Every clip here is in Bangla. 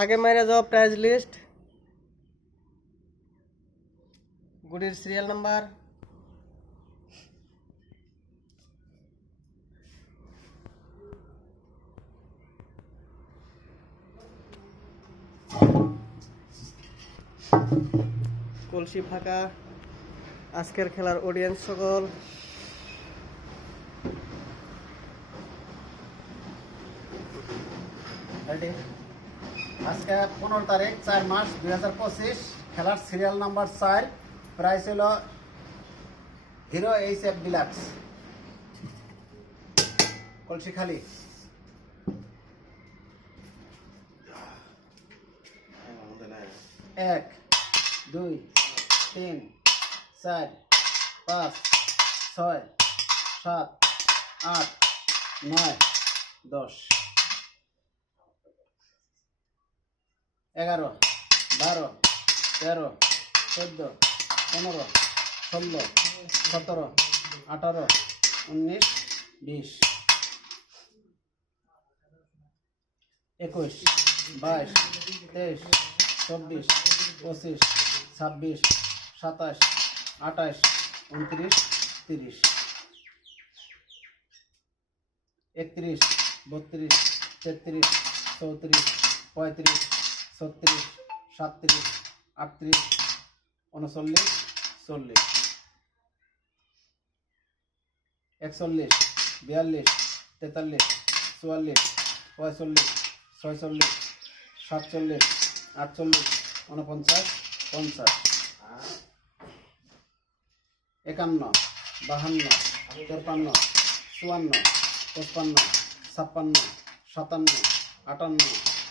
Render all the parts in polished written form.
आगे मेरे जो प्राइस लिस्ट गुड़ीर सीरियल नंबर কলসি ফাঁকা আজকের খেলার অডিয়েন্স সকল আজকে 15 তারিখ 4 মাস 2025 খেলার সিরিয়াল নাম্বার 4 প্রাইস হলো হিরো এইচএফ ডিলাক্স কলসি খালি 1 2 3 4 5 6 7 8 9 10 11 12 13 14 15 16 17 18 19 20 21 22 23 24 25 26 27 28 29 30 31 32 33 34 35 36 37 38 39 40 41 42 43 44 45 46 47 48 49 50 51 52 53 54 55 56 57 58 59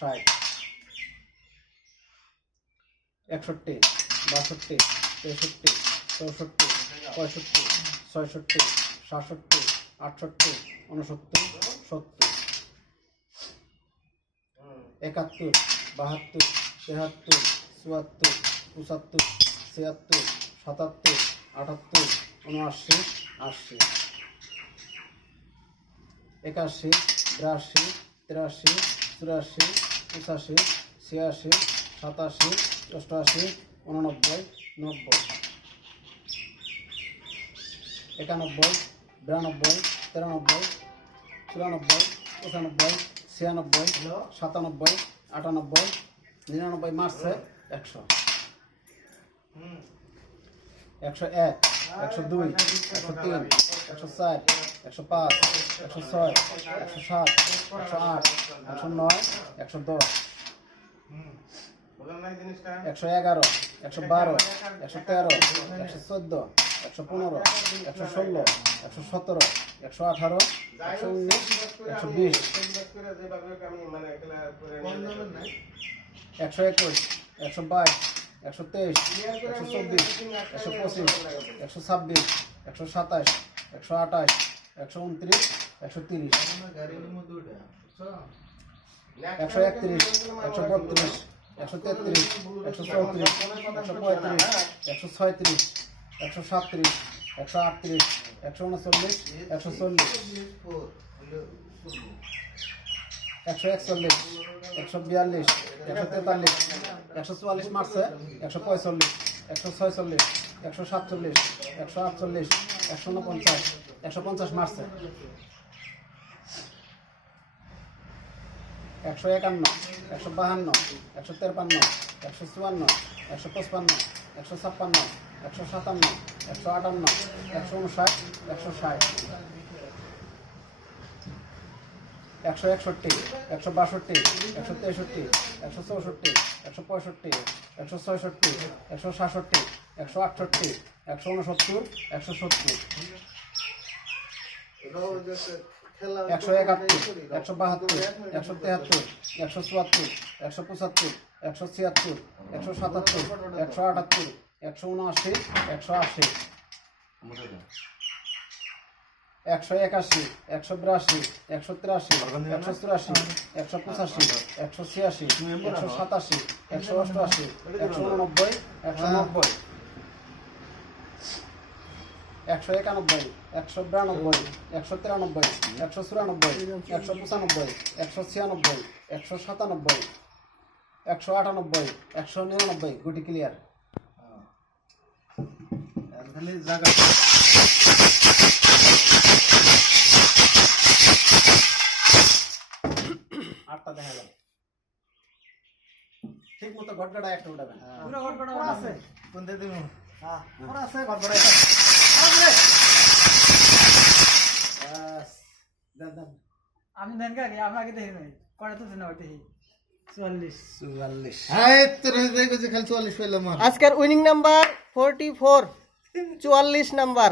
60 61 62 63 64 65 66 67 68 69 70 71 72 73 74 75 76 77 78 79 80 81 82 83 84 85 86 87 88 89 90 91 92 93 94 95 96 97 98 99 মারছে 100 101 102 103 104 105 106 107 108 109 110 111 112 113 114 115 116 117 118 119 120 121 122 123 124 125 126 127 128 129 130 131 132 133 134 135 136 137 138 139 140 141 142 143 144 মারছে 145 146 147 148 149 150 মারছে 151 152 153 154 155 156 157 158 159 160 161 162 163 164 165 166 167 168 169 170 171 172 173 174 175 176 177 178 179 180 181 182 183 184 185 186 187 188 189 190 191, 192, 193, 194, 195, 196, 197, 198, 199 গুটি ক্লিয়ার। খালি জায়গা আটটা দেখা গেল ঠিক মতো গটগড়া একটা উঠাবেন। পুরো গড়গড় আছে কোনতে দিমু হ্যাঁ পুরো আছে গড়গড় দেন দেন আমি দেন কে আমাকে দেখি নাই কটা তো না ওইটাই 44 44 হাই তোর হইছে কইছে খালি 44 পেলাম আর আজকের উইনিং নাম্বার 44, 44 নাম্বার।